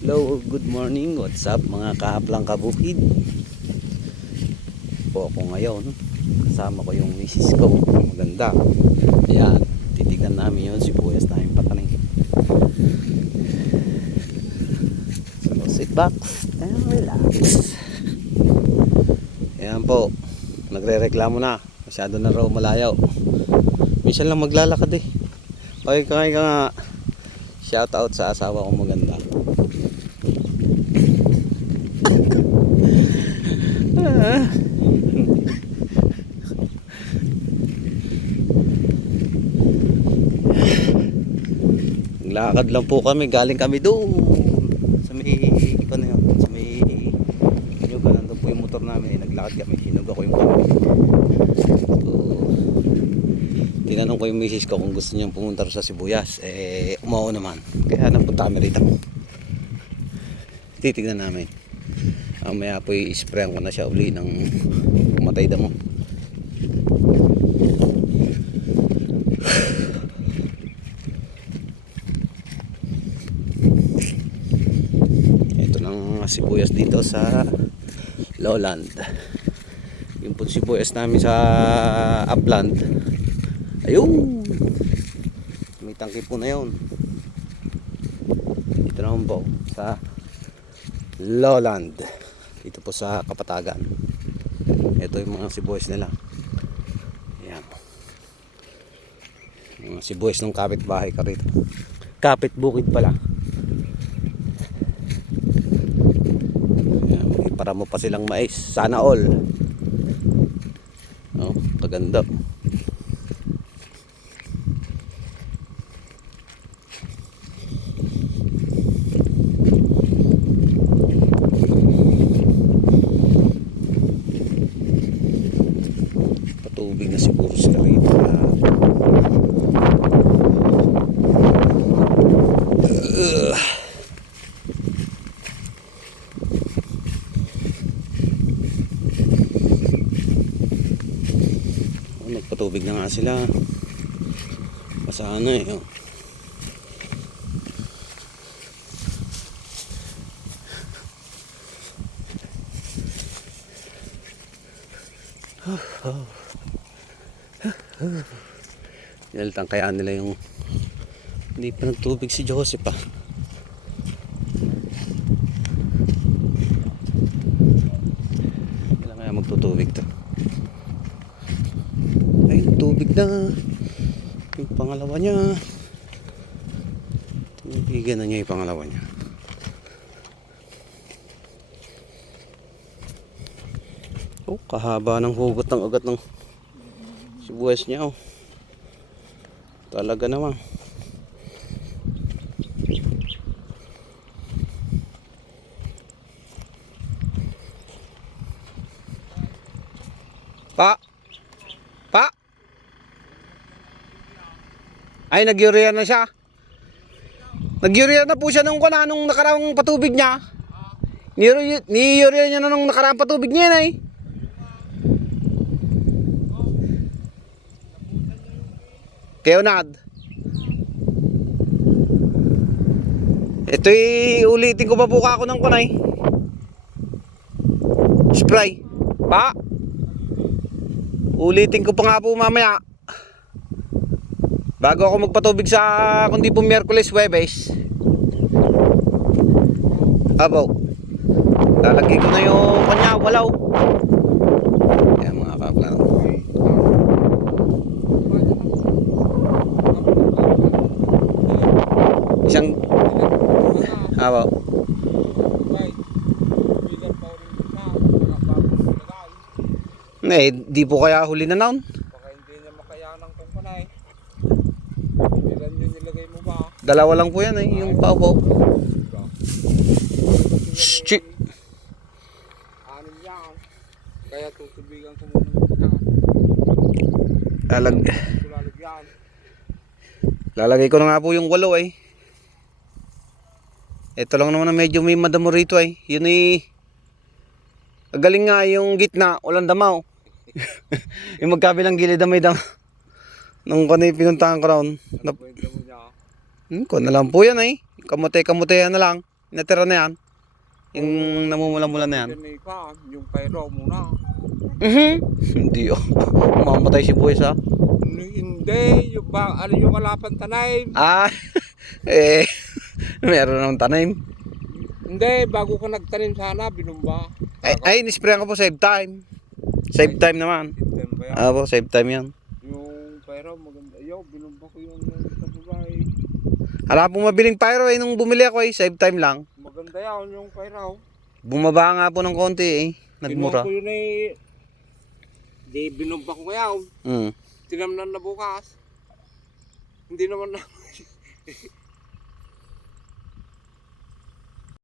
Hello, good morning. What's up mga kahaplang kabukid? Po ako ngayon. Kasama ko yung misis ko. Maganda. Ayan, titignan namin yun. Sibuyas namin pataning. So, sit back and relax. Ayan po. Nagre-reklamo na. Masyado na raw malayaw. Minsan lang maglalakad eh. Okay ka ka nga. Shout out sa asawa kong maganda. Ah. Lakad lang po kami, galing kami doon. Sa may, ano yun, sa may, yung nandun po yung motor namin, eh, naglakad kami, hinuga ko yung kami. So, tinanong ko yung misis ko kung gusto niyang pumunta sa Sibuyas. Eh, umuo naman. Kaya napunta kami rito. Titignan namin. Mamaya po i-sprayan ko na siya uli ng pumatay damo. Ito ng sibuyas dito sa Lowland. Yung po sibuyas namin sa upland. Ayun! May tangki po na yun. Dito naman po sa Lowland. Dito po sa Kapatagan. Ito yung mga sibuyas nila. Ayan. Mga sibuyas ng kapitbahay ka rito. Kapit bukid pala. May para mo pa silang mais. Sana all. Oh, kaganda. patubig na siguro sila rito Ugh. Nagpatubig na nga sila basta ano eh oh. Nilitang kaya nila yung hindi pa nagtubig si Joseph ah. Kailan kaya magtutubig to? Ay, tubig na. Yung pangalawa niya. Tinibigan na niya yung pangalawa niya. Oh, kahaba ng hugot ng ugat ng sibuyas niya oh. Talaga naman. Pa. Ay, nag-urea na siya. Nag-urea na po siya nung kuna nung nakarang patubig niya. Ni- Ni-urea niya na nung nakarang patubig niya yan eh. Keonad. Ito'y ulitin ko pa po ako ng kunay. Spray. Pa. Ulitin ko pa nga po mamaya. Bago ako magpatubig sa kundi po Miyerkules Webes. Abo. Lalagay ko na yung kanya, walaw. Ayan mga kaplan. Isang Abo. Eh, di po kaya huli na noon. Baka hindi niya makayanan kung kunay. Ilan yung nilagay mo ba? Dalawa lang po yan eh, yung pao. Shit. Anim yan. Kaya tutubigan ko muna. Lalag lalagay ko na nga po yung walo eh. Ito lang naman na medyo may madamo rito eh. Yun eh. Galing nga yung gitna, walang damaw. yung magkabilang gilid na may dam. Nung kanay pinuntahan ko raon. Na, Kwento mo niya. Hmm, ko na lang po yan eh. Kamote-kamote na lang. Natira na yan. Yung namumula-mula na yan. Yan pa, yung pyro muna. Mhm. Hindi oh. Mamatay si Boys ha. Hindi, yung ba, ano yung kalapan tanay. Ah. eh. Meron ng tanim. Hindi, bago ka nagtanim sana, binumba. Ay, ay nisprayan ko po save time. Save time naman. System ba yan? Ah po, save time yan. Yung pyro, maganda. Yo, binumba ko yung sa babae. Hala po mabiling pyro eh. Nung bumili ako eh, save time lang. Maganda yan, yung pyro. Bumaba nga po ng konti eh. Nagmura. Kinuha ko yun eh. Di binumba ko ngayon. Mm. Tinamnan na bukas. Hindi naman na.